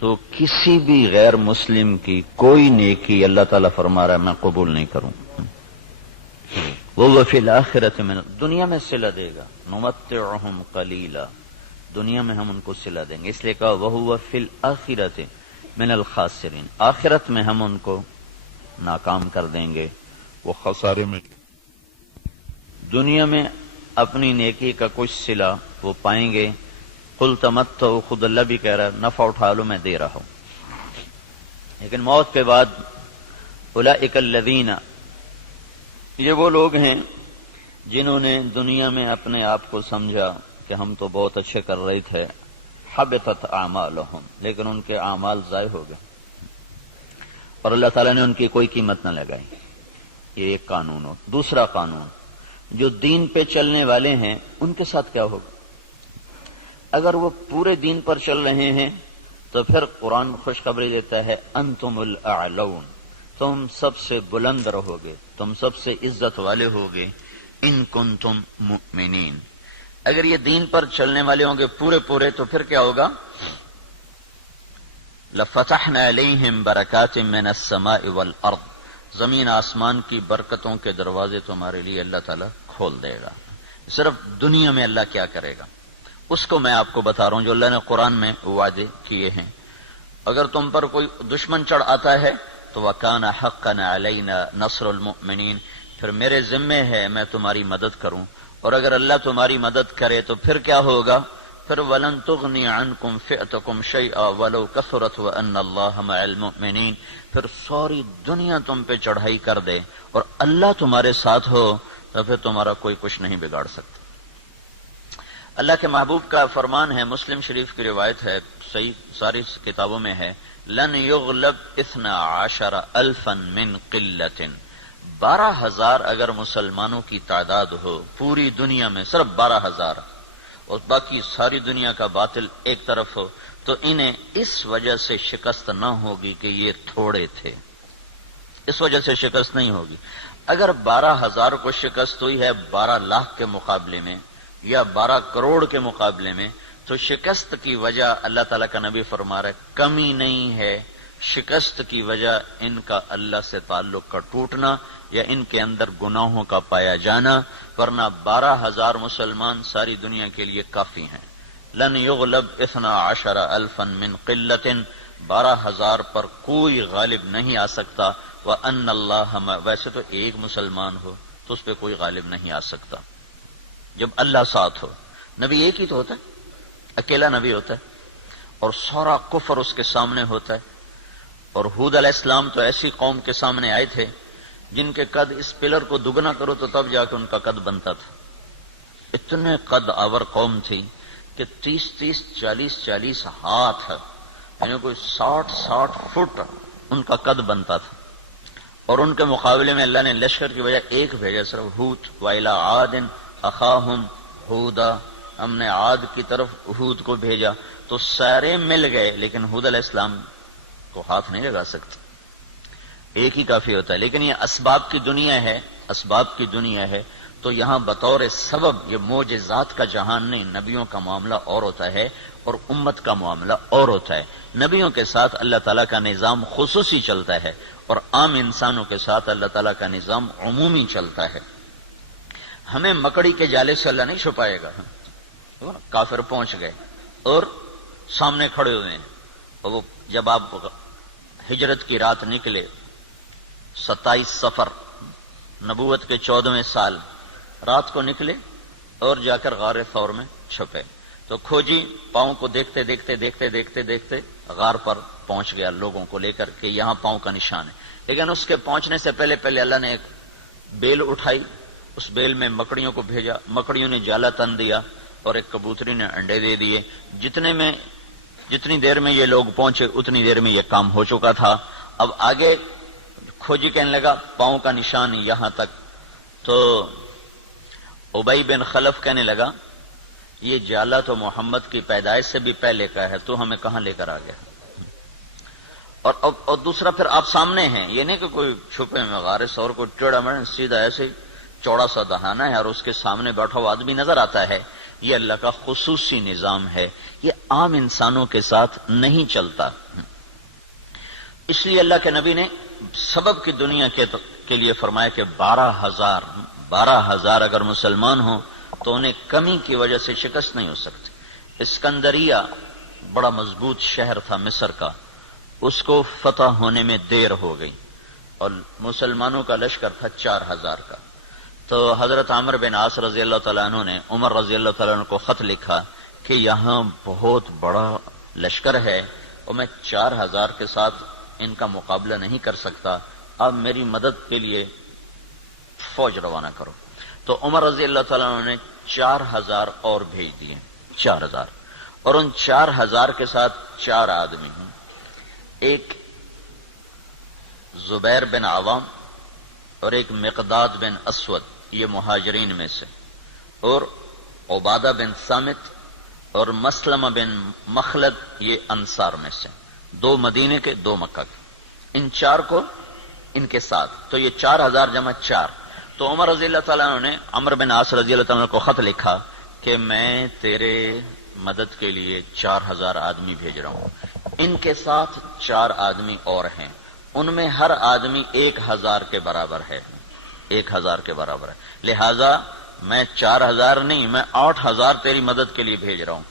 تو کسی بھی غیر مسلم کی کوئی نیکی اللہ تعالیٰ فرما رہا ہے میں قبول نہیں کروں. وہ فی الآخرۃ من، دنیا میں صلہ دے گا. نمتعہم قلیلا، دنیا میں ہم ان کو صلہ دیں گے، اس لیے کہا وہو فی الآخرۃ من الخاسرین، آخرت میں ہم ان کو ناکام کر دیں گے، وہ خسارے میں. دنیا میں اپنی نیکی کا کچھ صلہ وہ پائیں گے. قل تمتعوا، خود اللہ بھی کہہ رہا ہے نفع اٹھا لو میں دے رہا ہوں. لیکن موت کے بعد اولئک الذین، یہ وہ لوگ ہیں جنہوں نے دنیا میں اپنے آپ کو سمجھا کہ ہم تو بہت اچھے کر رہے تھے، حبطت اعمالہم، لیکن ان کے اعمال ضائع ہو گئے اور اللہ تعالیٰ نے ان کی کوئی قیمت نہ لگائی. یہ ایک قانون ہو. دوسرا قانون، جو دین پہ چلنے والے ہیں ان کے ساتھ کیا ہوگا؟ اگر وہ پورے دین پر چل رہے ہیں تو پھر قرآن خوشخبری دیتا ہے انتم الاعلون، تم سب سے بلند رہو گے، تم سب سے عزت والے ہوگے، ان کنتم مؤمنین. اگر یہ دین پر چلنے والے ہوں گے پورے تو پھر کیا ہوگا؟ لفتحنا علیہم برکات من السماء والارض، زمین آسمان کی برکتوں کے دروازے تمہارے لیے اللہ تعالیٰ کھول دے گا. صرف دنیا میں اللہ کیا کرے گا اس کو میں آپ کو بتا رہا ہوں جو اللہ نے قرآن میں وعدے کیے ہیں. اگر تم پر کوئی دشمن چڑھ آتا ہے تو وَكَانَ حَقًّا عَلَيْنَا نَصْرُ الْمُؤْمِنِينَ، پھر میرے ذمے ہے میں تمہاری مدد کروں. اور اگر اللہ تمہاری مدد کرے تو پھر کیا ہوگا؟ پھر وَلَن تُغْنِيَ عَنْكُمْ فِئْتُكُمْ شَيْئًا وَلَوْ كَثُرَتْ وَأَنَّ اللَّهَ مَعَ الْمُؤْمِنِينَ. پھر ساری دنیا تم پہ چڑھائی کر دے اور اللہ تمہارے ساتھ ہو تو پھر تمہارا کوئی کچھ نہیں بگاڑ سکتا. اللہ کے محبوب کا فرمان ہے، مسلم شریف کی روایت ہے، صحیح ساری کتابوں میں ہے، لن یغلب 12,000 من قلت، 12,000 اگر مسلمانوں کی تعداد ہو پوری دنیا میں، صرف 12,000، اور باقی ساری دنیا کا باطل ایک طرف ہو، تو انہیں اس وجہ سے شکست نہ ہوگی کہ یہ تھوڑے تھے، اس وجہ سے شکست نہیں ہوگی. اگر 12,000 کو شکست ہوئی ہے 12 لاکھ کے مقابلے میں یا 12 کروڑ کے مقابلے میں، تو شکست کی وجہ اللہ تعالیٰ کا نبی فرما رہا ہے کمی نہیں ہے، شکست کی وجہ ان کا اللہ سے تعلق کا ٹوٹنا یا ان کے اندر گناہوں کا پایا جانا، ورنہ 12,000 مسلمان ساری دنیا کے لیے کافی ہیں. لن یغلب 12,000 من قلت، 12,000 پر کوئی غالب نہیں آ سکتا. وَأَنَّ اللَّهَ، ویسے تو ایک مسلمان ہو تو اس پہ کوئی غالب نہیں آ سکتا جب اللہ ساتھ ہو. نبی ایک ہی تو ہوتا ہے، اکیلا نبی ہوتا ہے اور سارا کفر اس کے سامنے ہوتا ہے. اور ہود علیہ السلام تو ایسی قوم کے سامنے آئے تھے جن کے قد اس پلر کو دگنا کرو تو تب جا کے ان کا قد بنتا تھا. اتنے قد آور قوم تھی کہ 30 40 ہاتھ، یعنی کوئی 60 فٹ ان کا قد بنتا تھا. اور ان کے مقابلے میں اللہ نے لشکر کی وجہ ایک بھیجا، صرف ہود. وَإِلَىٰ عَادٍ أَخَاهُمْ هُودًا، ہم نے عاد کی طرف ہود کو بھیجا تو سارے مل گئے لیکن ہود علیہ السلام کو ہاتھ نہیں لگا سکتے، ایک ہی کافی ہوتا ہے. لیکن یہ اسباب کی دنیا ہے، اسباب کی دنیا ہے، تو یہاں بطور سبب یہ معجزات کا جہان نہیں، نبیوں کا معاملہ اور ہوتا ہے اور امت کا معاملہ اور ہوتا ہے. نبیوں کے ساتھ اللہ تعالیٰ کا نظام خصوصی چلتا ہے اور عام انسانوں کے ساتھ اللہ تعالیٰ کا نظام عمومی چلتا ہے. ہمیں مکڑی کے جالے سے اللہ نہیں چھپائے گا. کافر پہنچ گئے اور سامنے کھڑے ہوئے ہیں، اور وہ جب آپ ہجرت کی رات نکلے 27 صفر نبوت کے 14ویں سال رات کو نکلے اور جا کر غار ثور میں چھپے، تو کھوجی پاؤں کو دیکھتے دیکھتے غار پر پہنچ گیا لوگوں کو لے کر کہ یہاں پاؤں کا نشان ہے. لیکن اس کے پہنچنے سے پہلے اللہ نے ایک بیل اٹھائی، اس بیل میں مکڑیوں کو بھیجا، مکڑیوں نے جالا تن دیا اور ایک کبوتری نے انڈے دے دیے. جتنی دیر میں یہ لوگ پہنچے اتنی دیر میں یہ کام ہو چکا تھا. اب آگے کھوجی کہنے لگا پاؤں کا نشان یہاں تک، تو ابی بن خلف کہنے لگا یہ جالا تو محمد کی پیدائش سے بھی پہلے کا ہے، تو ہمیں کہاں لے کر آ گیا. اور دوسرا پھر آپ سامنے ہیں، یہ نہیں کہ کوئی چھپے میں غار ثور کو ٹیڑھا میں سیدھا ایسے چوڑا سا دہانا ہے اور اس کے سامنے بیٹھا ہوا آدمی نظر آتا ہے، یہ اللہ کا خصوصی نظام ہے، یہ عام انسانوں کے ساتھ نہیں چلتا. اس لیے اللہ کے نبی نے سبب کی دنیا کے لیے فرمایا کہ 12,000 اگر مسلمان ہوں تو انہیں کمی کی وجہ سے شکست نہیں ہو سکتی. اسکندریہ بڑا مضبوط شہر تھا مصر کا، اس کو فتح ہونے میں دیر ہو گئی اور مسلمانوں کا لشکر تھا 4,000 کا. تو حضرت عمرو بن عاص رضی اللہ تعالیٰ عنہ نے عمر رضی اللہ تعالیٰ عنہ کو خط لکھا کہ یہاں بہت بڑا لشکر ہے اور میں 4,000 کے ساتھ ان کا مقابلہ نہیں کر سکتا، اب میری مدد کے لیے فوج روانہ کرو. تو عمر رضی اللہ تعالیٰ عنہ نے 4,000 اور بھیج دیے، 4,000، اور ان 4,000 کے ساتھ 4 آدمی ہیں، ایک زبیر بن عوام اور ایک مقداد بن اسود، یہ مہاجرین میں سے، اور عبادہ بن صامت اور مسلمہ بن مخلد، یہ انصار میں سے، 2 مدینے کے 2 مکہ کے. ان 4 کو ان کے ساتھ، تو یہ 4,000 جمع 4. تو عمر رضی اللہ تعالیٰ عنہ نے عمرو بن عاص رضی اللہ تعالیٰ عنہ کو خط لکھا کہ میں تیرے مدد کے لیے 4,000 آدمی بھیج رہا ہوں، ان کے ساتھ 4 آدمی اور ہیں، ان میں ہر آدمی 1,000 کے برابر ہے، 1,000 کے برابر ہے، لہذا میں 4,000 نہیں، میں 8,000 تیری مدد کے لیے بھیج رہا ہوں،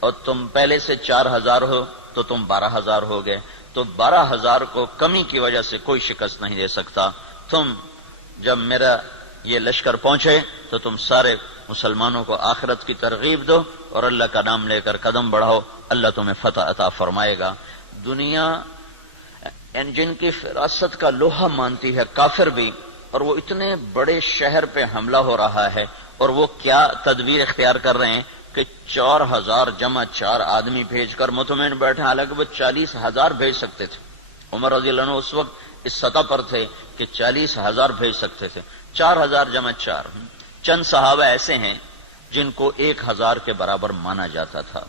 اور تم پہلے سے 4,000 ہو تو تم 12,000 ہو گئے. تو 12,000 کو کمی کی وجہ سے کوئی شکست نہیں دے سکتا. تم جب میرا یہ لشکر پہنچے تو تم سارے مسلمانوں کو آخرت کی ترغیب دو اور اللہ کا نام لے کر قدم بڑھاؤ، اللہ تمہیں فتح عطا فرمائے گا. دنیا جن کی فراست کا لوہا مانتی ہے، کافر بھی، اور وہ اتنے بڑے شہر پہ حملہ ہو رہا ہے، اور وہ کیا تدبیر اختیار کر رہے ہیں کہ 4,000 جمع 4 آدمی بھیج کر مطمئن بیٹھے، حالانکہ وہ 40,000 بھیج سکتے تھے. عمر رضی اللہ عنہ اس وقت اس سطح پر تھے کہ 40,000 بھیج سکتے تھے. 4,000 جمع 4. چند صحابہ ایسے ہیں جن کو 1,000 کے برابر مانا جاتا تھا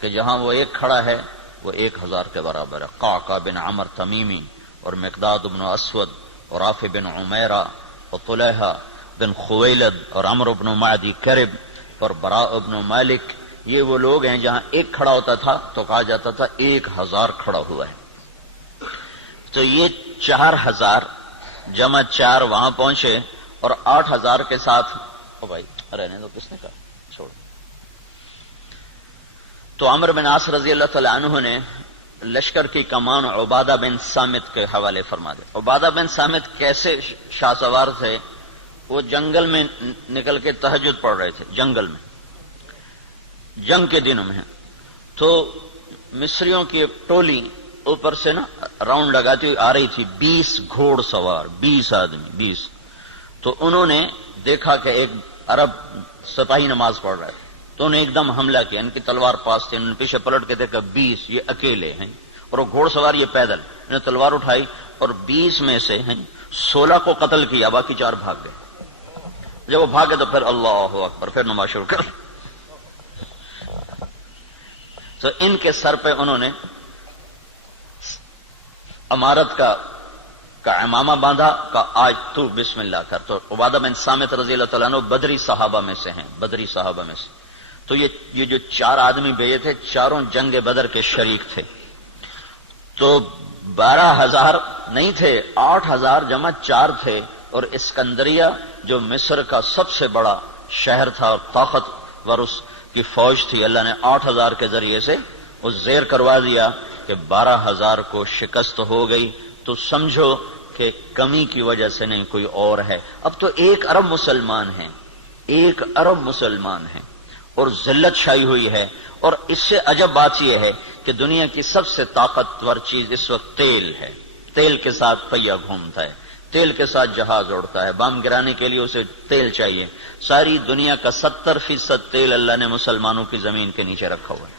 کہ جہاں وہ ایک کھڑا ہے وہ 1,000 کے برابر ہے. قعقاع بن عمر تمیمی اور مقداد بن اسود اور رافع بن عمیرہ اور طلحہ بن خویلد اور عمرو بن معدی کرب اور براء بن مالک، یہ وہ لوگ ہیں جہاں ایک کھڑا ہوتا تھا تو کہا جاتا تھا 1,000 کھڑا ہوا ہے. تو یہ 4,000 جمع 4 وہاں پہنچے اور 8,000 کے ساتھ، او بھائی رہنے دو، کس نے کہا چھوڑ. تو عمرو بن عاص رضی اللہ تعالی عنہ نے لشکر کی کمان عبادہ بن صامت کے حوالے فرما دے. عبادہ بن صامت کیسے شاہ سوار تھے؟ وہ جنگل میں نکل کے تہجد پڑھ رہے تھے، جنگل میں، جنگ کے دنوں میں. تو مصریوں کی ایک ٹولی اوپر سے نا راؤنڈ لگاتی ہوئی آ رہی تھی، 20 گھوڑ سوار، 20 آدمی، 20. تو انہوں نے دیکھا کہ ایک عرب سپاہی نماز پڑھ رہا ہے، تو انہیں ایک دم حملہ کیا. ان کی تلوار پاس تھی، انہوں نے پیچھے پلٹ کے دیکھا 20 یہ اکیلے ہیں، اور وہ گھوڑ سوار یہ پیدل. انہوں نے تلوار اٹھائی اور 20 میں سے 16 کو قتل کیا، باقی 4 بھاگ گئے. جب وہ بھاگے تو پھر اللہ اکبر، پھر نماز شروع کر. تو ان کے سر پہ انہوں نے امارت کا امامہ باندھا، کا آج تو بسم اللہ کر. تو عبادہ بن صامت رضی اللہ تعالیٰ عنہ بدری صحابہ میں سے ہیں، بدری صحابہ میں سے. تو یہ جو 4 آدمی بھیجے تھے، چاروں جنگ بدر کے شریک تھے. تو 12,000 نہیں تھے، 8,000 جمع 4 تھے. اور اسکندریہ جو مصر کا سب سے بڑا شہر تھا اور طاقتور اس کی فوج تھی، اللہ نے 8,000 کے ذریعے سے وہ زیر کروا دیا کہ 12,000 کو شکست ہو گئی. تو سمجھو کہ کمی کی وجہ سے نہیں، کوئی اور ہے. اب تو 1 ارب مسلمان ہیں، 1 ارب مسلمان ہیں، اور ذلت چھائی ہوئی ہے. اور اس سے عجب بات یہ ہے کہ دنیا کی سب سے طاقتور چیز اس وقت تیل ہے. تیل کے ساتھ پہیا گھومتا ہے، تیل کے ساتھ جہاز اڑتا ہے، بم گرانے کے لیے اسے تیل چاہیے. ساری دنیا کا 70% تیل اللہ نے مسلمانوں کی زمین کے نیچے رکھا ہوا ہے.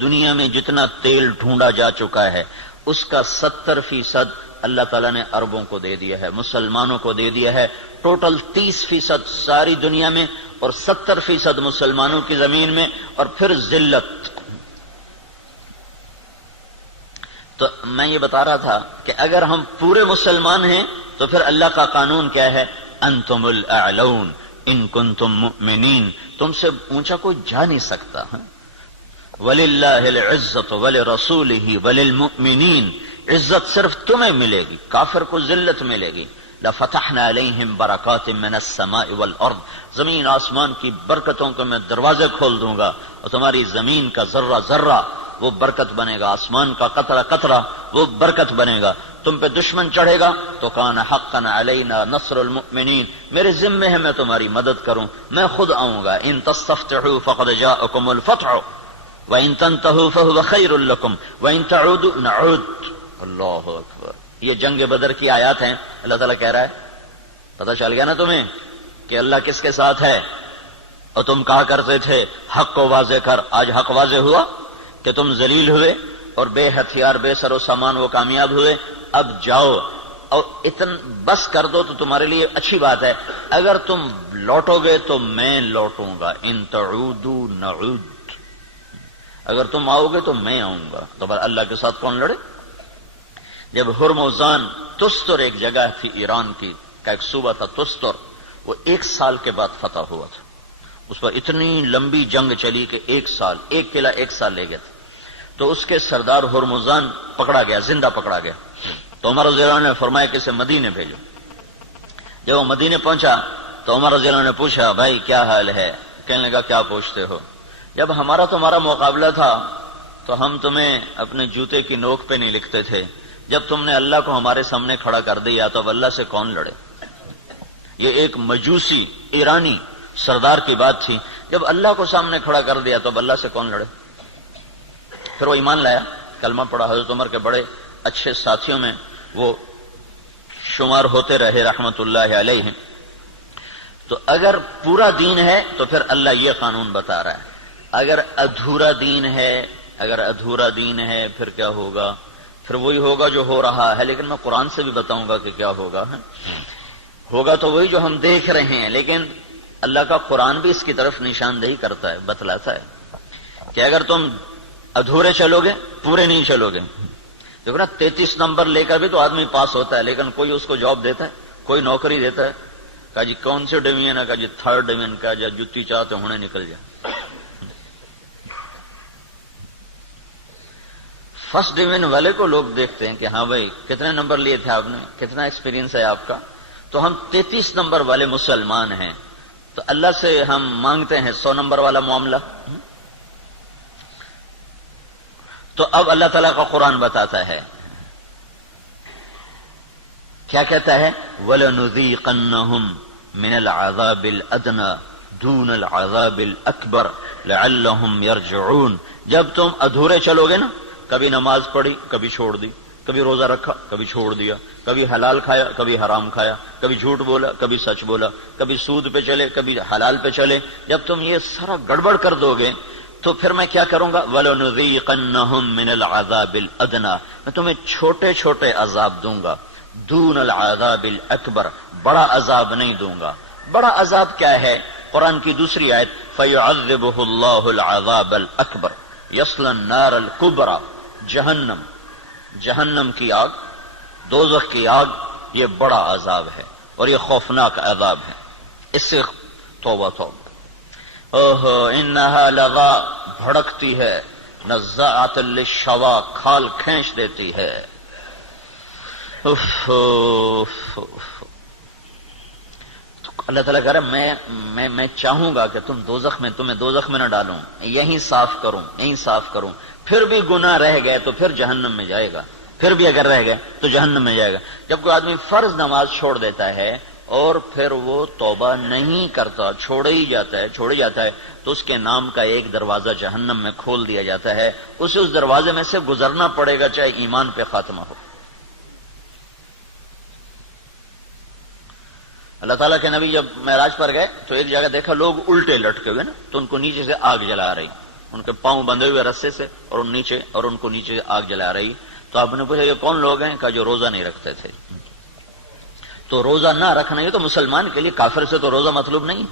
دنیا میں جتنا تیل ڈھونڈا جا چکا ہے اس کا 70% اللہ تعالیٰ نے عربوں کو دے دیا ہے، مسلمانوں کو دے دیا ہے. ٹوٹل 30% ساری دنیا میں اور 70% مسلمانوں کی زمین میں، اور پھر ذلت. تو میں یہ بتا رہا تھا کہ اگر ہم پورے مسلمان ہیں تو پھر اللہ کا قانون کیا ہے؟ انتم الاعلون، ان کنتم مؤمنین، تم سے اونچا کوئی جا نہیں سکتا. وَلِلَّهِ الْعِزَّةُ وَلِرَسُولِهِ وَلِلْمُؤْمِنِينَ، عزت صرف تمہیں ملے گی، کافر کو ذلت ملے گی. لَفَتَحْنَا عَلَيْهِمْ بَرَكَاتٍ مِّنَ السَّمَاءِ وَالْأَرْضِ، زمین آسمان کی برکتوں کو میں دروازے کھول دوں گا اور تمہاری زمین کا ذرہ ذرہ وہ برکت بنے گا، آسمان کا قطرہ قطرہ وہ برکت بنے گا. تم پہ دشمن چڑھے گا تو کان حقا علینا نصر المؤمنین، میرے ذمے ہے میں تمہاری مدد کروں، میں خود آؤں گا. ان تستفتحوا فقد جاءکم الفتح وان تنتهوا فهو خیر لکم وان تعودوا نعود. اللہ اکبر. یہ جنگ بدر کی آیات ہیں. اللہ تعالیٰ کہہ رہا ہے پتہ چل گیا نا تمہیں کہ اللہ کس کے ساتھ ہے، اور تم کہا کرتے تھے حق کو واضح کر. آج حق واضح ہوا کہ تم ذلیل ہوئے اور بے ہتھیار بے سر و سامان وہ کامیاب ہوئے. اب جاؤ اور بس کر دو تو تمہارے لیے اچھی بات ہے. اگر تم لوٹو گے تو میں لوٹوں گا. ان تعودوا نعود، اگر تم آؤ گے تو میں آؤں گا. تو بھلا اللہ کے ساتھ کون لڑے؟ جب ہرمزان، تستر ایک جگہ تھی ایران کی کا ایک صوبہ تھا تستر، وہ 1 سال کے بعد فتح ہوا تھا. اس پر اتنی لمبی جنگ چلی کہ 1 سال، ایک قلعہ 1 سال لے گیا تھا. تو اس کے سردار ہرمزان پکڑا گیا، زندہ پکڑا گیا. تو عمر رضی اللہ عنہ نے فرمایا کہ اسے مدینے بھیجو. جب وہ مدینے پہنچا تو عمر رضی اللہ عنہ نے پوچھا بھائی کیا حال ہے؟ کہنے لگا کیا پوچھتے ہو، جب ہمارا تمہارا مقابلہ تھا تو ہم تمہیں اپنے جوتے کی نوک پہ نہیں لکھتے تھے، جب تم نے اللہ کو ہمارے سامنے کھڑا کر دیا تو اب اللہ سے کون لڑے؟ یہ ایک مجوسی ایرانی سردار کی بات تھی. جب اللہ کو سامنے کھڑا کر دیا تو اب اللہ سے کون لڑے؟ پھر وہ ایمان لایا، کلمہ پڑھا. حضرت عمر کے بڑے اچھے ساتھیوں میں وہ شمار ہوتے رہے رحمت اللہ علیہ. تو اگر پورا دین ہے تو پھر اللہ یہ قانون بتا رہا ہے. اگر ادھورا دین ہے پھر کیا ہوگا؟ پھر وہی ہوگا جو ہو رہا ہے. لیکن میں قرآن سے بھی بتاؤں گا کہ کیا ہوگا. ہوگا تو وہی جو ہم دیکھ رہے ہیں، لیکن اللہ کا قرآن بھی اس کی طرف نشاندہی کرتا ہے، بتلاتا ہے کہ اگر تم ادھورے چلو گے، پورے نہیں چلو گے. دیکھو نا 33 نمبر لے کر بھی تو آدمی پاس ہوتا ہے، لیکن کوئی اس کو جاب دیتا ہے، کوئی نوکری دیتا ہے. کہا جی کون سے ڈویژن ہے؟ کہا جی 3rd ڈویژن کا. جا جتی چاہتے ہونے نکل جائے. 1st ڈویژن والے کو لوگ دیکھتے ہیں کہ ہاں بھائی کتنے نمبر لیے تھے آپ نے، کتنا ایکسپیرینس ہے آپ کا. تو ہم 33 نمبر والے مسلمان ہیں، تو اللہ سے ہم مانگتے ہیں 100 نمبر والا معاملہ. تو اب اللہ تعالیٰ کا قرآن بتاتا ہے، کیا کہتا ہے؟ وَلَنُذِيقَنَّهُمْ مِنَ الْعَذَابِ الْأَدْنَى دُونَ الْعَذَابِ الْأَكْبَرِ لَعَلَّهُمْ يَرْجِعُونَ. جب تم ادھورے چلو گے نا، کبھی نماز پڑھی کبھی چھوڑ دی، کبھی روزہ رکھا کبھی چھوڑ دیا، کبھی حلال کھایا کبھی حرام کھایا، کبھی جھوٹ بولا کبھی سچ بولا، کبھی سود پہ چلے کبھی حلال پہ چلے. جب تم یہ سارا گڑبڑ کر دو گے تو پھر میں کیا کروں گا؟ وَلَنُذِيقَنَّهُمْ مِنَ الْعَذَابِ الْأَدْنَى، میں تمہیں چھوٹے چھوٹے عذاب دوں گا. دون العذاب الاکبر، بڑا عذاب نہیں دوں گا. بڑا عذاب کیا ہے؟ قرآن کی دوسری آیت فَيُعَذِّبُهُ اللَّهُ الْعَذَابَ الْأَكْبَرَ يَصْلَى النَّارَ الْكُبْرَى. جہنم کی آگ، دوزخ کی آگ، یہ بڑا عذاب ہے اور یہ خوفناک عذاب ہے. اس سے توبہ توبہ. اوہو انہا لغا، بھڑکتی ہے. نزاعۃ للشوا، کھال کھینچ دیتی ہے. اللہ تعالیٰ کہہ رہا ہے میں چاہوں گا کہ تمہیں دوزخ میں نہ ڈالوں، یہیں صاف کروں. پھر بھی گناہ رہ گئے تو پھر جہنم میں جائے گا. پھر بھی اگر رہ گئے تو جہنم میں جائے گا. جب کوئی آدمی فرض نماز چھوڑ دیتا ہے اور پھر وہ توبہ نہیں کرتا، چھوڑے ہی جاتا ہے تو اس کے نام کا ایک دروازہ جہنم میں کھول دیا جاتا ہے. اسے اس دروازے میں سے گزرنا پڑے گا چاہے ایمان پہ خاتمہ ہو. اللہ تعالیٰ کے نبی جب معراج پر گئے تو ایک جگہ دیکھا لوگ الٹے لٹکے ہوئے نا، تو ان کو نیچے سے آگ جلا رہی، ان کے پاؤں بندھے ہوئے رسے سے اور ان کو نیچے سے آگ جلا رہی. تو آپ نے پوچھا یہ کون لوگ ہیں؟ کہا جو روزہ نہیں رکھتے تھے. تو روزہ نہ رکھنا یہ تو مسلمان کے لیے، کافر سے تو روزہ مطلوب نہیں.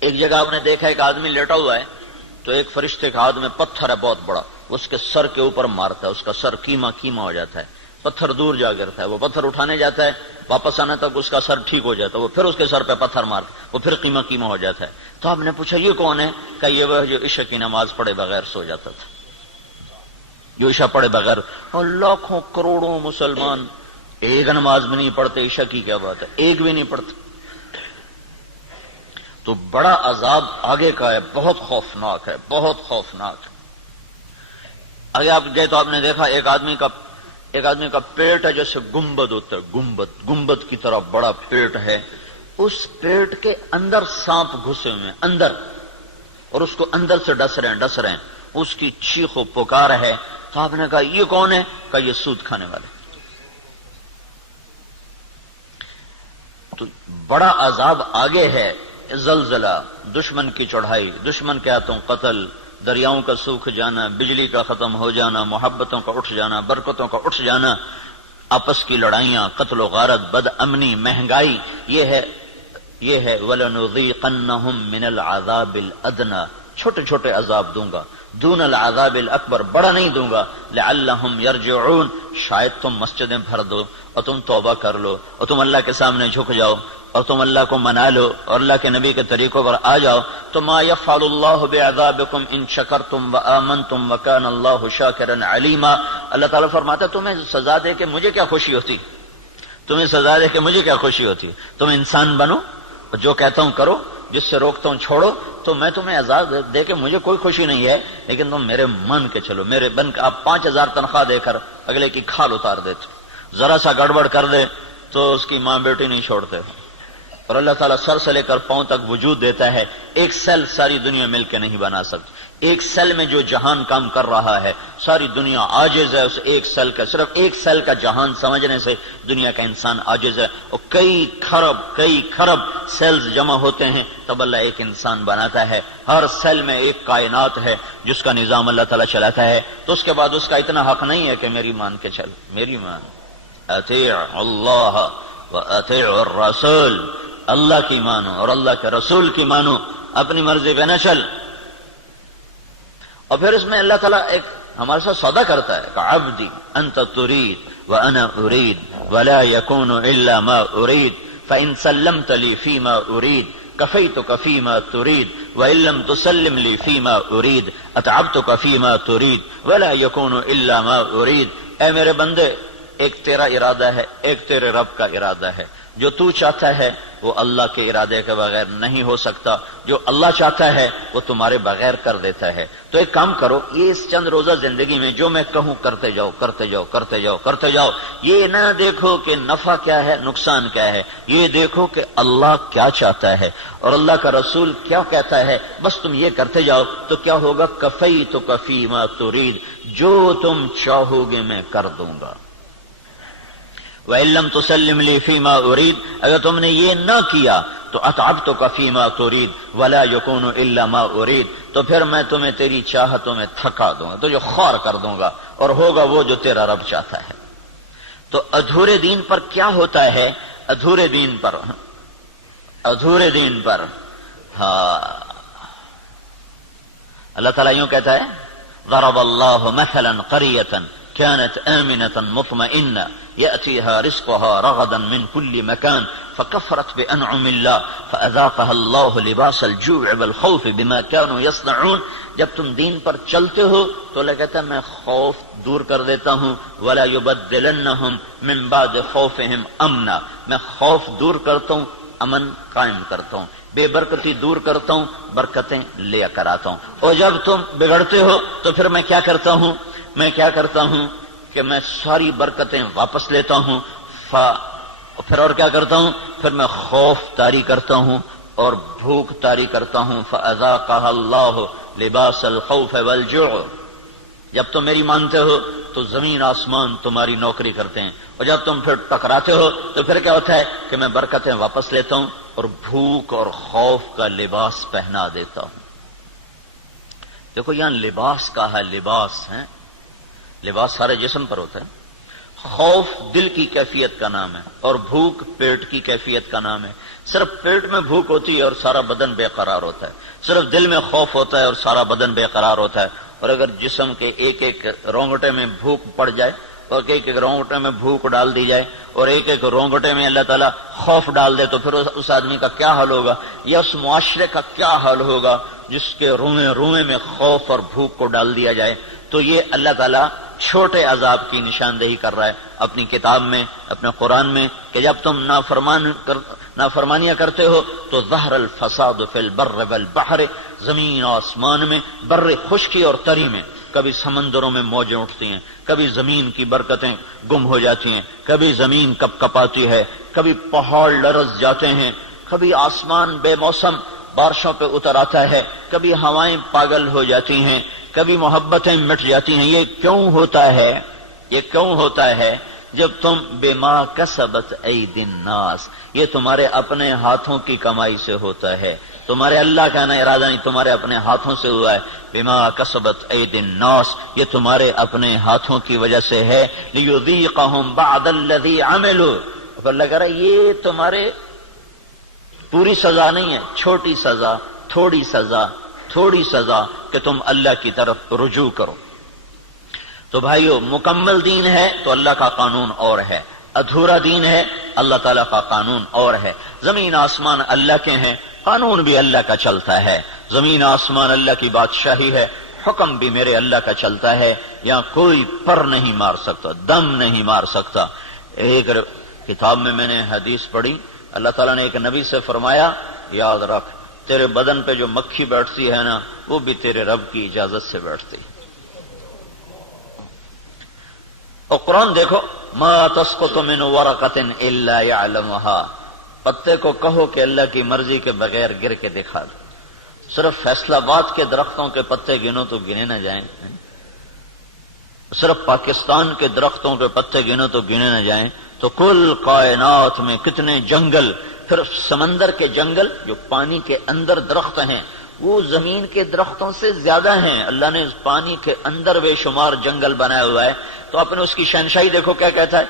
ایک جگہ آپ نے دیکھا ایک آدمی لیٹا ہوا ہے تو ایک فرشتے کا ہاتھ میں پتھر ہے بہت بڑا، اس کے سر کے اوپر مارتا ہے، اس کا سر کیما ہو جاتا ہے. پتھر دور جا گرتا ہے، وہ پتھر اٹھانے جاتا ہے، واپس آنے تک اس کا سر ٹھیک ہو جاتا ہے، وہ پھر اس کے سر پہ پتھر مارتا، وہ پھر قیمہ قیمہ ہو جاتا ہے۔ تو آپ نے پوچھا یہ کون ہے؟ کہ یہ وہ جو عشاء کی نماز پڑھے بغیر سو جاتا تھا، جو عشاء پڑھے بغیر۔ اور لاکھوں کروڑوں مسلمان ایک نماز بھی نہیں پڑھتے، عشاء کی کیا بات ہے، ایک بھی نہیں پڑھتے۔ تو بڑا عذاب آگے کا ہے، بہت خوفناک ہے، بہت خوفناک ہے۔ آگے آپ گئے تو آپ نے دیکھا ایک آدمی کا پیٹ ہے جیسے گنبد ہوتا ہے، گنبد کی طرح بڑا پیٹ ہے، اس پیٹ کے اندر سانپ گھسے ہوئے ہیں اندر، اور اس کو اندر سے ڈس رہے ہیں، اس کی چیخ و پکار ہے۔ تو آپ نے کہا یہ کون ہے؟ کہ یہ سود کھانے والے۔ تو بڑا عذاب آگے ہے، زلزلہ، دشمن کی چڑھائی، دشمن کے ہاتھوں قتل، دریاؤں کا سوکھ جانا، بجلی کا ختم ہو جانا، محبتوں کا اٹھ جانا، برکتوں کا اٹھ جانا، آپس کی لڑائیاں، قتل و غارت، بد امنی، مہنگائی، یہ ہے وَلَنُذِيقَنَّهُم مِّنَ الْعَذَابِ الْأَدْنَىٰ، چھوٹے چھوٹے عذاب دوں گا، دون العذاب الاکبر، بڑا نہیں دوں گا، لعلہم یرجعون، شاید تم مسجدیں بھر دو اور تم توبہ کر لو اور تم اللہ کے سامنے جھک جاؤ اور تم اللہ کو منا لو اور اللہ کے نبی کے طریقوں پر آ جاؤ، تو ما یفعل اللہ بعذابکم ان شکرتم وآمنتم وکان اللہ شاکرا علیما۔ اللہ تعالیٰ فرماتا ہے تمہیں سزا دے کے مجھے کیا خوشی ہوتی، تمہیں سزا دے کے مجھے کیا خوشی ہوتی، تم انسان بنو، جو کہتا ہوں کرو، جس سے روکتا ہوں چھوڑو، تو میں تمہیں عذاب دے کے مجھے کوئی خوشی نہیں ہے، لیکن تم میرے من کے چلو، میرے بن کے۔ آپ 5000 تنخواہ دے کر اگلے کی کھال اتار دیتے، ذرا سا گڑبڑ کر دے تو اس کی ماں بیٹی نہیں چھوڑتے، اور اللہ تعالیٰ سر سے لے کر پاؤں تک وجود دیتا ہے، ایک سیل ساری دنیا مل کے نہیں بنا سکتی، ایک سیل میں جو جہان کام کر رہا ہے ساری دنیا عاجز ہے اس ایک سیل کا، صرف ایک سیل کا جہان سمجھنے سے دنیا کا انسان عاجز ہے، اور کئی کھرب سیلز جمع ہوتے ہیں تب اللہ ایک انسان بناتا ہے، ہر سیل میں ایک کائنات ہے جس کا نظام اللہ تعالیٰ چلاتا ہے، تو اس کے بعد اس کا اتنا حق نہیں ہے کہ میری مان کے چل، میری مان، اطیع اللہ و اطیع الرسول، اللہ کی مانو اور اللہ کے رسول کی مانو، اپنی مرضی پہ نہ چل۔ اور پھر اس میں اللہ تعالیٰ ایک ہمارے ساتھ سودا کرتا ہے کہ عبدی انت ترید وانا ارید ولا يكون الا ما ارید فان سلمت لي فيما ارید كفيتك فيما تريد وان لم تسلم لي فيما ارید اتعبتك فيما تريد ولا يكون الا ما ارید۔ اے میرے بندے، ایک تیرا ارادہ ہے، ایک تیرے رب کا ارادہ ہے، جو تو چاہتا ہے وہ اللہ کے ارادے کے بغیر نہیں ہو سکتا، جو اللہ چاہتا ہے وہ تمہارے بغیر کر دیتا ہے۔ تو ایک کام کرو، یہ اس چند روزہ زندگی میں جو میں کہوں کرتے جاؤ کرتے جاؤ کرتے جاؤ کرتے جاؤ، یہ نہ دیکھو کہ نفع کیا ہے نقصان کیا ہے، یہ دیکھو کہ اللہ کیا چاہتا ہے اور اللہ کا رسول کیا کہتا ہے، بس تم یہ کرتے جاؤ تو کیا ہوگا، کفیتک فیما ترید، جو تم چاہو گے میں کر دوں گا۔ وَإِن لَّمْ تُسَلِّمْ لِي فِيمَا أُرِيدُ، اگر تم نے یہ نہ کیا تو أَتْعَبْتُكَ فِيمَا تُرِيدُ وَلَا يَكُونُ إِلَّا مَا أُرِيدُ، تو پھر میں تمہیں تیری چاہتوں میں تھکا دوں گا، تجھے خوار کر دوں گا، اور ہوگا وہ جو تیرا رب چاہتا ہے۔ تو ادھورے دین پر کیا ہوتا ہے، ادھورے دین پر ہاں اللہ تعالیٰ یوں کہتا ہے، ضرب اللہ مثلا قریة كانت آمنة مطمئنة يأتيها رزقها رغدا من كل مكان فكفرت بأنعم الله فأذاقها الله لباس الجوع والخوف بما كانوا يصنعون۔ جب تم دین پر چلتے ہو تو اللہ کہتا ہے میں خوف دور کر دیتا ہوں، ولا يبدلنهم من بعد خوفهم امنا، میں خوف دور کرتا ہوں، امن قائم کرتا ہوں، بے برکتی دور کرتا ہوں، برکتیں لے کر آتا ہوں۔ اور جب تم بگڑتے ہو تو پھر میں کیا کرتا ہوں کہ میں ساری برکتیں واپس لیتا ہوں، پھر اور کیا کرتا ہوں، پھر میں خوف طاری کرتا ہوں اور بھوک طاری کرتا ہوں، فَأَذَاقَهَا اللَّهُ لِبَاسَ الْخَوْفِ وَالْجُوعِ۔ جب تم میری مانتے ہو تو زمین آسمان تمہاری نوکری کرتے ہیں، اور جب تم پھر ٹکراتے ہو تو پھر کیا ہوتا ہے کہ میں برکتیں واپس لیتا ہوں اور بھوک اور خوف کا لباس پہنا دیتا ہوں۔ دیکھو یہاں لباس کا ہے، لباس ہے، لباس سارے جسم پر ہوتا ہے، خوف دل کی کیفیت کا نام ہے اور بھوک پیٹ کی کیفیت کا نام ہے۔ صرف پیٹ میں بھوک ہوتی ہے اور سارا بدن بے قرار ہوتا ہے، صرف دل میں خوف ہوتا ہے اور سارا بدن بے قرار ہوتا ہے، اور اگر جسم کے ایک ایک رونگٹے میں بھوک پڑ جائے اور ایک ایک رونگٹے میں بھوک ڈال دی جائے اور ایک ایک رونگٹے میں اللہ تعالیٰ خوف ڈال دے تو پھر اس آدمی کا کیا حال ہوگا، یا اس معاشرے کا کیا حال ہوگا جس کے روئیں روئیں میں خوف اور بھوک کو ڈال دیا جائے۔ تو یہ اللہ تعالیٰ چھوٹے عذاب کی نشاندہی کر رہا ہے اپنی کتاب میں، اپنے قرآن میں، کہ جب تم نافرمانیاں کرتے ہو تو ظہر الفساد فی البر والبحر، زمین و آسمان میں، بر خشکی اور تری میں، کبھی سمندروں میں موجیں اٹھتی ہیں، کبھی زمین کی برکتیں گم ہو جاتی ہیں، کبھی زمین کپ کپاتی ہے، کبھی پہاڑ لرز جاتے ہیں، کبھی آسمان بے موسم بارشوں پہ اتر آتا ہے، کبھی ہوائیں پاگل ہو جاتی ہیں، کبھی محبتیں مٹ جاتی ہیں۔ یہ کیوں ہوتا ہے؟ یہ کیوں ہوتا ہے؟ جب تم بما کسبت ایدی الناس، یہ تمہارے اپنے ہاتھوں کی کمائی سے ہوتا ہے، تمہارے اللہ کا نہ ارادہ نہیں، تمہارے اپنے ہاتھوں سے ہوا ہے۔ بما کسبت ایدی الناس، یہ تمہارے اپنے ہاتھوں کی وجہ سے ہے۔ لیذیقہم بعد الذی عملوا، اللہ کہہ رہا ہے یہ تمہارے پوری سزا نہیں ہے، چھوٹی سزا، تھوڑی سزا، تھوڑی سزا کہ تم اللہ کی طرف رجوع کرو۔ تو بھائیو، مکمل دین ہے تو اللہ کا قانون اور ہے، ادھورا دین ہے اللہ تعالیٰ کا قانون اور ہے۔ زمین آسمان اللہ کے ہیں، قانون بھی اللہ کا چلتا ہے، زمین آسمان اللہ کی بادشاہی ہے، حکم بھی میرے اللہ کا چلتا ہے، یہاں کوئی پر نہیں مار سکتا، دم نہیں مار سکتا۔ ایک کتاب میں نے حدیث پڑھی، اللہ تعالیٰ نے ایک نبی سے فرمایا، یاد رکھ تیرے بدن پہ جو مکھی بیٹھتی ہے نا، وہ بھی تیرے رب کی اجازت سے بیٹھتی۔ اور قرآن دیکھو، ما تسقط من ورقۃ الا يعلمها، پتے کو کہو کہ اللہ کی مرضی کے بغیر گر کے دکھا دو۔ صرف فیصلہ آباد کے درختوں کے پتے گنو تو گنے نہ جائیں، صرف پاکستان کے درختوں کے پتے گنو تو گنے نہ جائیں، تو کل کائنات میں کتنے جنگل، پھر سمندر کے جنگل جو پانی کے اندر درخت ہیں وہ زمین کے درختوں سے زیادہ ہیں۔ اللہ نے پانی کے اندر بے شمار جنگل بنایا ہوا ہے، تو آپ نے اس کی شہنشاہی دیکھو کیا کہتا ہے،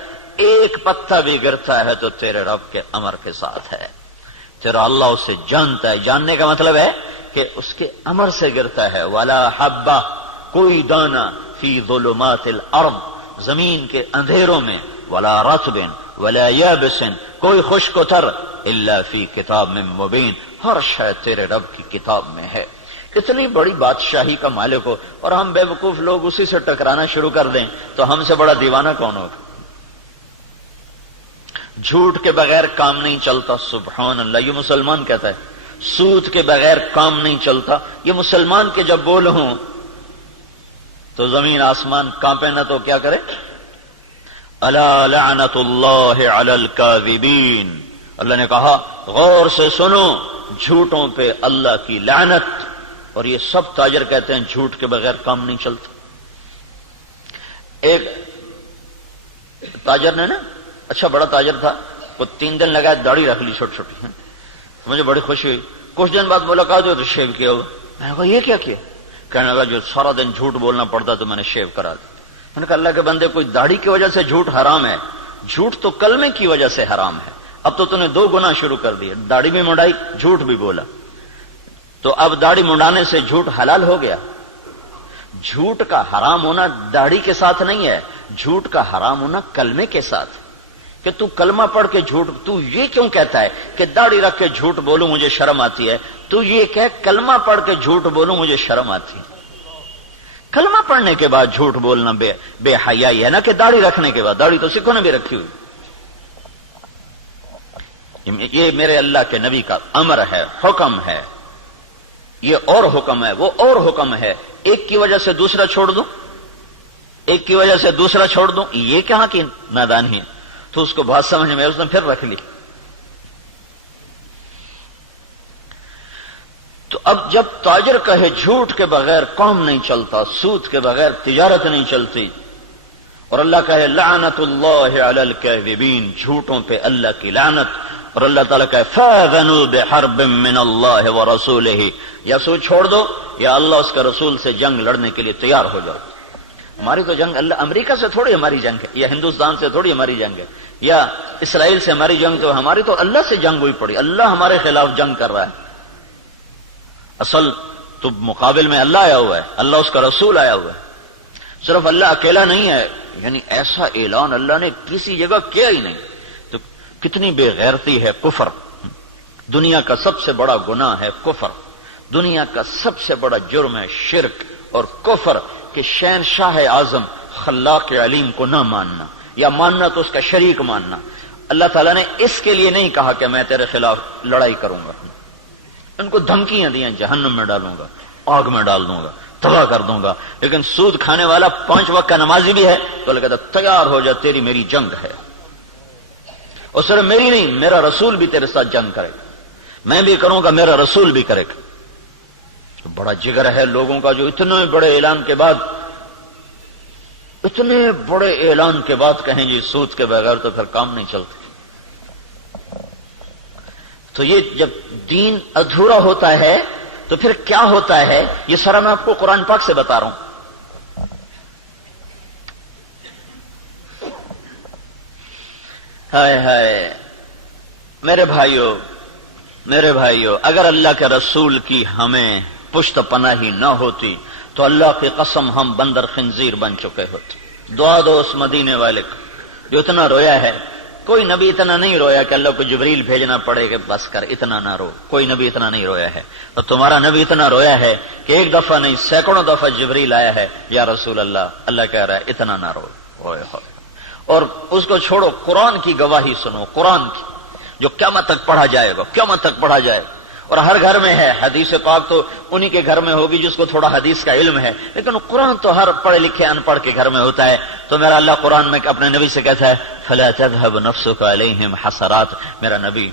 ایک پتا بھی گرتا ہے تو تیرے رب کے امر کے ساتھ ہے، تیرا اللہ اسے جانتا ہے۔ جاننے کا مطلب ہے کہ اس کے امر سے گرتا ہے۔ ولا حبہ، کوئی دانہ، فی ظلمات الارض، زمین کے اندھیروں میں، ولا رطب ولا یابس، کوئی خشک و تر، الا فی کتاب من مبین، ہر شے تیرے رب کی کتاب میں ہے۔ اتنی بڑی بادشاہی کا مالک ہو اور ہم بے وقوف لوگ اسی سے ٹکرانا شروع کر دیں تو ہم سے بڑا دیوانہ کون ہوگا؟ جھوٹ کے بغیر کام نہیں چلتا، سبحان اللہ، یہ مسلمان کہتا ہے۔ سود کے بغیر کام نہیں چلتا، یہ مسلمان کے جب بول ہوں تو زمین آسمان کانپے نہ تو کیا کرے؟ الا لعنت اللہ علی الکاذبین، اللہ نے کہا غور سے سنو، جھوٹوں پہ اللہ کی لعنت۔ اور یہ سب تاجر کہتے ہیں جھوٹ کے بغیر کام نہیں چلتا۔ ایک تاجر نے نا، اچھا بڑا تاجر تھا، وہ 3 دن لگا داڑھی رکھ لی چھوٹی چھوٹی، مجھے بڑی خوشی ہوئی۔ کچھ دن بعد ملاقات ہوئی تو شیو کیا ہوا۔ میں نے کہا یہ کیا کیا؟ کہنے لگا جو سارا دن جھوٹ بولنا پڑتا تو میں نے شیو کرا دیا۔ میں نے کہا اللہ کے بندے، کوئی داڑھی کی وجہ سے جھوٹ حرام ہے؟ جھوٹ تو کلمے کی وجہ سے حرام ہے۔ اب تو نے 2 گناہ شروع کر دیے، داڑھی بھی منڈائی، جھوٹ بھی بولا، تو اب داڑھی منڈانے سے جھوٹ حلال ہو گیا۔ جھوٹ کا حرام ہونا داڑھی کے ساتھ نہیں ہے، جھوٹ کا حرام ہونا کلمے کے ساتھ، کہ تو کلمہ پڑھ کے جھوٹ، تو یہ کیوں کہتا ہے کہ داڑھی رکھ کے جھوٹ بولوں مجھے شرم آتی ہے؟ تو یہ کہ کلمہ پڑھ کے جھوٹ بولوں مجھے شرم آتی ہے۔ کلمہ پڑھنے کے بعد جھوٹ بولنا بے حیائی ہے نا، کہ داڑھی رکھنے کے بعد۔ داڑھی تو سکھوں نے بھی رکھی ہوئی۔ یہ میرے اللہ کے نبی کا امر ہے، حکم ہے، یہ اور حکم ہے، وہ اور حکم ہے۔ ایک کی وجہ سے دوسرا چھوڑ دوں، ایک کی وجہ سے دوسرا چھوڑ دوں، یہ کہاں کی نادانی ہے؟ تو اس کو بات سمجھ میں اس نے پھر رکھ لی۔ تو اب جب تاجر کہے جھوٹ کے بغیر کام نہیں چلتا، سود کے بغیر تجارت نہیں چلتی، اور اللہ کہے لعنت اللہ علی الکاذبین، جھوٹوں پہ اللہ کی لعنت، اور اللہ تعالیٰ کہے فاذنوا بحرب من اللہ ورسولہ، یا سود چھوڑ دو یا اللہ اس کے رسول سے جنگ لڑنے کے لیے تیار ہو جاؤ۔ ہماری تو جنگ اللہ، امریکہ سے تھوڑی ہماری جنگ ہے، یا ہندوستان سے تھوڑی ہماری جنگ ہے، یا اسرائیل سے ہماری جنگ، تو ہماری تو اللہ سے جنگ ہوئی پڑی، اللہ ہمارے خلاف جنگ کر رہا ہے۔ اصل تو مقابل میں اللہ آیا ہوا ہے، اللہ اس کا رسول آیا ہوا ہے۔ صرف اللہ اکیلا نہیں ہے، یعنی ایسا اعلان اللہ نے کسی جگہ کیا ہی نہیں. تو کتنی بے غیرتی ہے کفر. دنیا کا سب سے بڑا گناہ ہے کفر. دنیا کا سب سے بڑا جرم ہے شرک اور کفر کہ شہنشاہ اعظم خلاق علیم کو نہ ماننا یا ماننا تو اس کا شریک ماننا. اللہ تعالیٰ نے اس کے لیے نہیں کہا کہ میں تیرے خلاف لڑائی کروں گا. ان کو دھمکیاں دیں جہنم میں ڈالوں گا, آگ میں ڈال دوں گا, تباہ کر دوں گا. لیکن سود کھانے والا 5 وقت کا نمازی بھی ہے تو اللہ کہتا تیار ہو جا, تیری میری جنگ ہے. اور صرف میری نہیں, میرا رسول بھی تیرے ساتھ جنگ کرے گا. میں بھی کروں گا, میرا رسول بھی کرے گا. بڑا جگر ہے لوگوں کا جو اتنے بڑے اعلان کے بعد کہیں جی سود کے بغیر تو پھر کام نہیں چلتے. تو یہ جب دین ادھورا ہوتا ہے تو پھر کیا ہوتا ہے, یہ سارا میں آپ کو قرآن پاک سے بتا رہا ہوں. ہائے ہائے میرے بھائیو, اگر اللہ کے رسول کی ہمیں پشت پناہی نہ ہوتی تو اللہ کی قسم ہم بندر خنزیر بن چکے ہوتے. دعا دو اس مدینے والے کو جو اتنا رویا ہے. کوئی نبی اتنا نہیں رویا کہ اللہ کو جبریل بھیجنا پڑے کہ بس کر اتنا نہ رو. کوئی نبی اتنا نہیں رویا ہے. اور تمہارا نبی اتنا رویا ہے کہ ایک دفعہ نہیں سینکڑوں دفعہ جبریل آیا ہے, یا رسول اللہ کہہ رہا ہے اتنا نہ رو. اور اس کو چھوڑو, قرآن کی گواہی سنو, قرآن کی جو قیامت تک پڑھا جائے گا. اور ہر گھر میں ہے. حدیث پاک تو انہی کے گھر میں ہوگی جس کو تھوڑا حدیث کا علم ہے, لیکن قرآن تو ہر پڑھے لکھے ان پڑھ کے گھر میں ہوتا ہے. تو میرا اللہ قرآن میں اپنے نبی سے کہتا ہے فَلَا تَذْهَبْ نَفْسُكَ عَلَيْهِمْ حَسَرَاتٍ. میرا نبی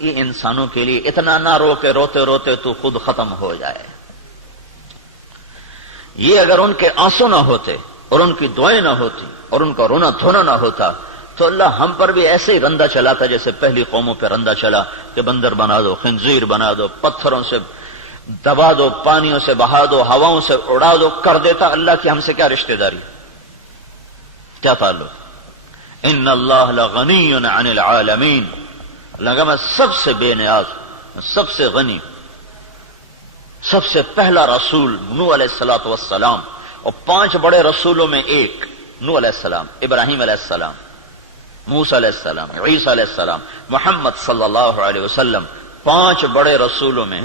یہ انسانوں کے لیے اتنا نہ رو کہ روتے روتے تو خود ختم ہو جائے. یہ اگر ان کے آنسو نہ ہوتے اور ان کی دعائیں نہ ہوتی اور ان کا رونا دھونا نہ ہوتا تو اللہ ہم پر بھی ایسے ہی رندہ چلاتا جیسے پہلی قوموں پہ رندہ چلا کہ بندر بنا دو, خنزیر بنا دو, پتھروں سے دبا دو, پانیوں سے بہا دو, ہواؤں سے اڑا دو, کر دیتا. اللہ کی ہم سے کیا رشتہ داری, کیا تعلق. ان اللہ لغنی عن العالمین. اللہ کا میں سب سے بے نیاز, سب سے غنی, سب سے پہلا رسول نوح علیہ الصلوۃ والسلام, اور 5 بڑے رسولوں میں ایک نوح علیہ السلام, ابراہیم علیہ السلام, موسیٰ علیہ السلام, عیسیٰ علیہ السلام, محمد صلی اللہ علیہ وسلم. 5 بڑے رسولوں میں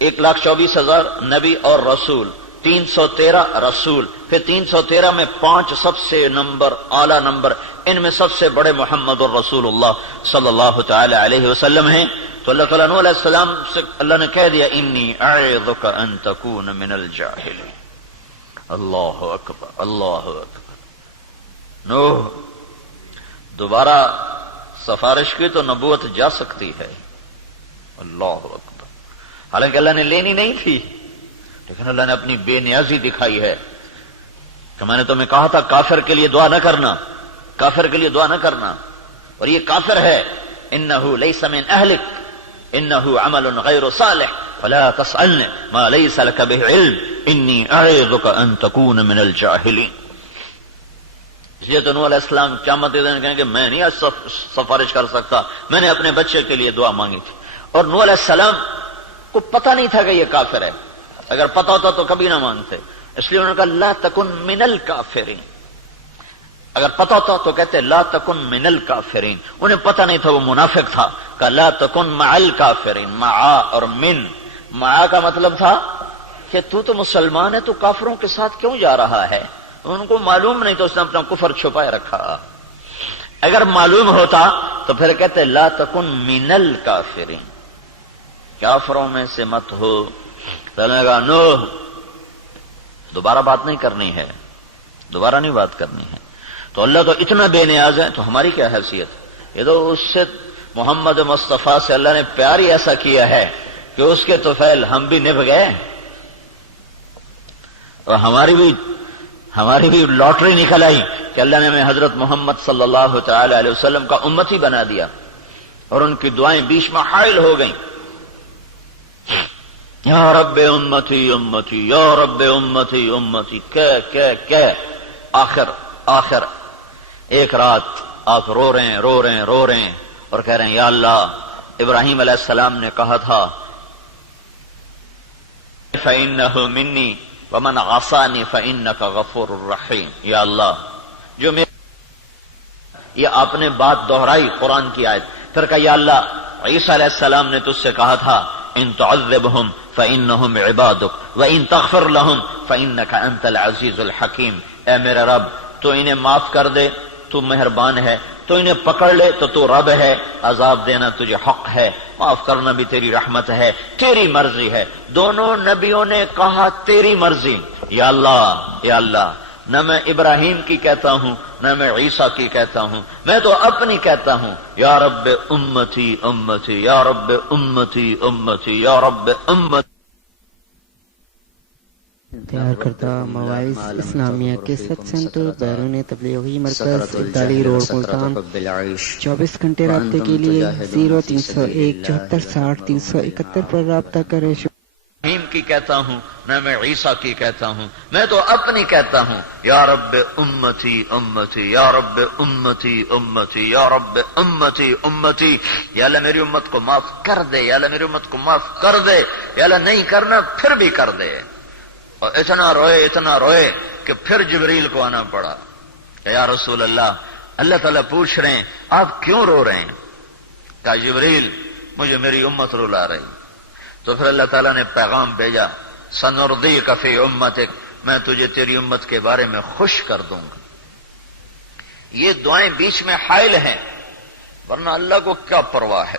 1,24,000 نبی اور رسول, 313 رسول, پھر 313 میں 5 سب سے اعلی نمبر, ان میں سب سے بڑے محمد الرسول اللہ صلی اللہ تعالی علیہ وسلم ہیں. تو اللہ تعالیٰ نوح علیہ السلام سے اللہ نے کہہ دیا انی اعظک ان تکون من الجاہلین. اللہ اکبر, اللہ اکبر. نوح دوبارہ سفارش کی تو نبوت جا سکتی ہے. اللہ اکبر. حالانکہ اللہ نے لینی نہیں تھی, لیکن اللہ نے اپنی بے نیازی دکھائی ہے کہ میں نے تمہیں کہا تھا کافر کے لیے دعا نہ کرنا, کافر کے لیے دعا نہ کرنا, اور یہ کافر ہے. انہ لیس من اہلک انہ عمل غیر صالح فلا تسألنی ما لیس لک به علم انی اعظک ان تکون من الجاہلین. اس لیے تو نوح علیہ السلام قیامت کے دن کہیں کہ میں نہیں سفارش کر سکتا, میں نے اپنے بچے کے لیے دعا مانگی تھی. اور نوح علیہ السلام کو پتہ نہیں تھا کہ یہ کافر ہے. اگر پتہ ہوتا تو کبھی نہ مانگتے. اس لیے انہوں نے کہا لا تکن من الکافرین. اگر پتہ ہوتا تو کہتے لا تکن من الکافرین. انہیں پتہ نہیں تھا, وہ منافق تھا. کہا لا تکن مع الکافرین. مع اور من, مع کا مطلب تھا کہ تو مسلمان ہے, تو کافروں کے ساتھ کیوں جا رہا ہے. ان کو معلوم نہیں تو اس نے اپنا کفر چھپائے رکھا. اگر معلوم ہوتا تو پھر کہتے لا تکن من الکافرین, کافروں میں سے مت ہو. کہنے گا نوح دوبارہ بات نہیں کرنی ہے, دوبارہ نہیں بات کرنی ہے. تو اللہ تو اتنا بے نیاز ہے, تو ہماری کیا حیثیت. یہ تو اس سے محمد مصطفیٰ سے اللہ نے پیار ہی ایسا کیا ہے کہ اس کے طفیل ہم بھی نبھ گئے, اور ہماری بھی لاٹری نکل آئی کہ اللہ نے ہمیں حضرت محمد صلی اللہ تعالی علیہ وسلم کا امتی بنا دیا, اور ان کی دعائیں بیچ میں حائل ہو گئیں. یا رب امتی امتی, یا رب امتی امتی, کہ آخر ایک رات آپ رو رہے ہیں اور کہہ رہے ہیں یا اللہ, ابراہیم علیہ السلام نے کہا تھا فَإِنَّهُ مِنِّي وَمَنْ عَصَانِي فَإِنَّكَ غَفُورٌ رَحِيمٌ. یا اللہ جو میں یہ آپ نے بات دہرائی قرآن کی آیت، پھر کہا یا اللہ عیسیٰ علیہ السلام نے تجھ سے کہا تھا ان تعذبہم فإنہم عبادک وإن تغفر لہم فإنک انت العزیز الحکیم، اے میرے رب تو انہیں معاف کر دے، تو مہربان ہے، تو انہیں پکڑ لے تو رب ہے، عذاب دینا تجھے حق ہے، معاف کرنا بھی تیری رحمت ہے، تیری مرضی ہے۔ دونوں نبیوں نے کہا تیری مرضی، یا اللہ نہ میں ابراہیم کی کہتا ہوں نہ میں عیسیٰ کی کہتا ہوں، میں تو اپنی کہتا ہوں، یا رب امتی امتی یا رب امتی امتی یا رب امتی۔ تیار کردہ مواعظ اسلامیہ کیسٹ سینٹر بیرون تبلیغی مرکز ابدالی روڈ ملتان، 24 گھنٹے رابطے کے لیے 0301 74 60 371 پر رابطہ کریں۔ ابراہیم کی کہتا ہوں نہ میں عیسیٰ کی کہتا ہوں، میں تو اپنی کہتا ہوں، یا رب امتی امتی یا رب امتی امتی یا رب امتی امتی۔ یا اللہ میری امت کو معاف کر دے، یا اللہ میری امت کو معاف کر دے، یا اللہ نہیں کرنا پھر بھی کر دے۔ اور اتنا روئے کہ پھر جبریل کو آنا پڑا، یا رسول اللہ تعالیٰ پوچھ رہے ہیں آپ کیوں رو رہے ہیں؟ کہا جبریل مجھے میری امت رلا رہی۔ تو پھر اللہ تعالیٰ نے پیغام بھیجا سنردیک فی امتک، میں تجھے تیری امت کے بارے میں خوش کر دوں گا۔ یہ دعائیں بیچ میں حائل ہیں، ورنہ اللہ کو کیا پرواہ ہے۔